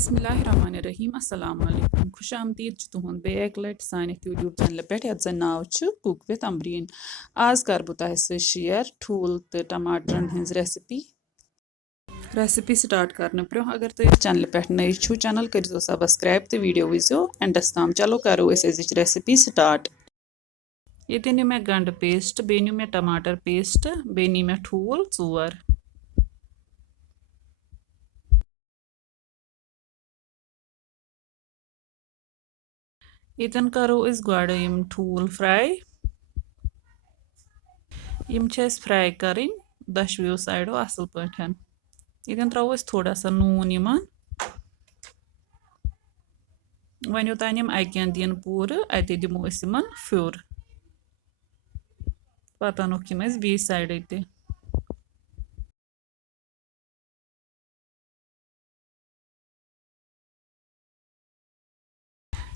बिस्मिल्लाहिर्रहमानिर्रहीम अस्सलाम वालेकुम खुश आमदीद तुहद बेक लट सान यूट्यूब चैनल पे ये जन नाव कुक विथ अमरीन। आज कर बह तह शेयर ठूल तो टमाटरन हज रेसिपी स्टार्ट करने ब्रो अगर तुम चैनल पे नई छो चैनल करो सब्सक्राइब तो वीडियो वो एंडस तम। चलो करो रेसिपी स्टार्ट। ये नी मे गंड पेस्ट बे नी मे टमाटर पेस्ट बे नी मे ठूल 4। इतन करो गड ठूल फ्राई फ्राई कर दशवो साइडो असल पे। इतन त्रो थोड़ा सा नून वन योतान अकन दिन पूर अत दिमो फ्योर पत अनोक बी साइड ते।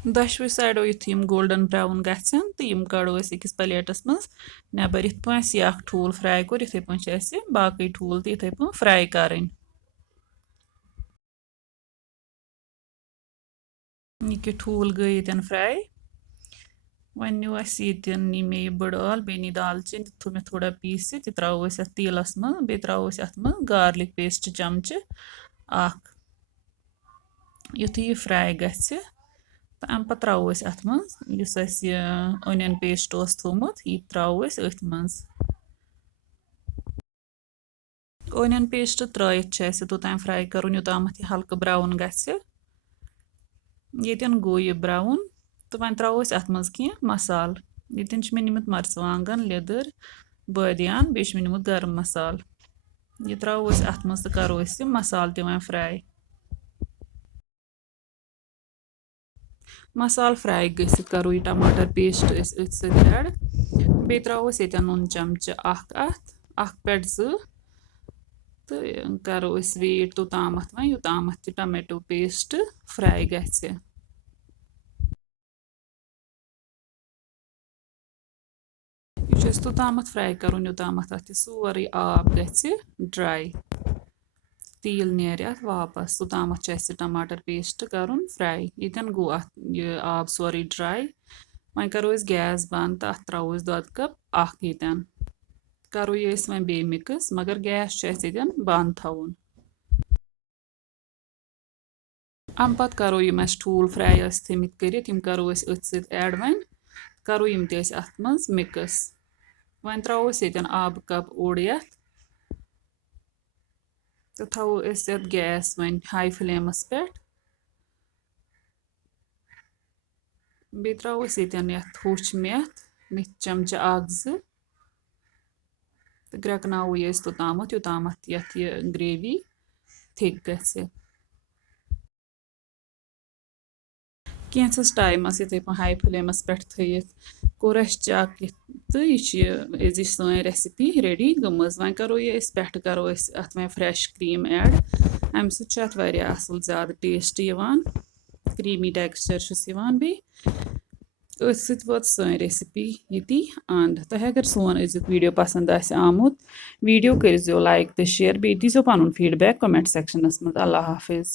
दशवो साइडो युथ गोल्डन ब्राउन गन तो कड़ो अकिस प्लेटस मज नबर इत पे ठूल फ्राई कोर इथे पे बाकी ठूल तो इथे पे फ्राई कर। ये ठूल गई ये फ्राई वन नी मे बड़ आल बे नी दालचीन थो मे थोड़ा पीस त्रो तेलस मज बे त्रो गार्लिक पेस्ट चमचे युथ यह फ्राई ग अम पे त्रो अत मज अनियन पेस्ट थोमुत यह त्रो अथ मज अनियन पेस्ट त्रयित तोतान फ्राई कर योताम हल्क ब्राउन गन गो यह ब्राउन तो वन त्रो अत मज कह मसाल ये मे निमुत मर्चवांगन लेदर बादियान बे मे निमुत गरम मसाल यह त्रो अत मज तो करो मसाल तव फ्राई। मसाल फ्राई गसित करो यह टमाटर पेस्ट ऐड बे त्रो ये नून चमच अख पे 2 तो करो वेट तोताम योताम टमाटो पेस्ट फ्राई ग तोताम फ्राई कर योताम सोरे आब ग ड्राई तेल नेर वापस तोताम टमाटर पेस्ट कर फ्राई ये गो आब सोरे ड्राई वन करो गैस बंद तो अ त्रो दोद कप ये करो ये वन बे मिक्स मगर गैस बंद थवन। अम पत करो यम ठूल फ्राई थमित कर करो अथ सैड वन करो यम अत मज मिक्स वन त्रो आब कप ओड तो थो गैस वन हाई फ्लेमस पे बे त्रो होच मेथ चमच 1-2 तो ग्रकनावो ये तोताम योताम ग्रेवी थिक ग कैंसस टाइमस इथे हाई फ्लेमस पे थत कोर चक तो यह सन रेसिपी रेडी गमज वन करो ये पे करो अत वन फ्रेश क्रीम ऐड अम सत असल ज़्यादा टेस्ट क्रीमी टेक्सचर बे सन रेसिपी ये अंद तह अगर सोन अजुक वीडियो पसंद आमुत वीडियो करो लाइक तो शेयर बे दीजो पन फीडबैक कमेंट सेक्शनस मज। अल्लाह हाफिज़।